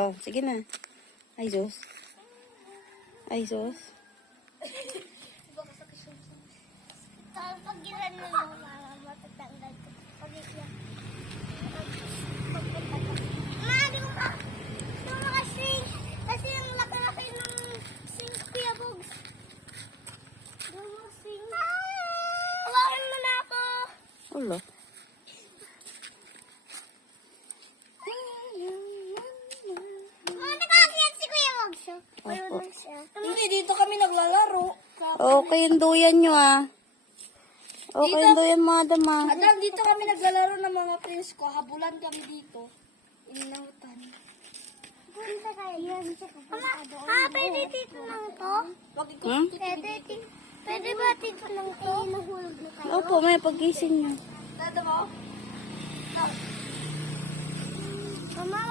Oh, sige na. Ay, Diyos. Ay, Diyos. Pag gilan mo yung mama, matatanggal ko. Pag iyan. Di mo ka. Di mo makasing. Kasi yung laki-laki ng sing Kuya Bugs. Di mo makasing. Hawakan mo na ako. Ulo. Nakakakit si Kuya Bugs. Opo. Hindi, dito kami naglalaro. Okay yung duyan nyo, ah. Okay yung duyan, madam, ah. Adam, dito kami naglalaro ng mga friends ko. Habulan kami dito. Inautan. Punta kayo. Pwede dito lang to? Hmm? Pwede ba dito lang to? Nahulog na kayo. Opo, may pagising nyo. Dada mo? Mama,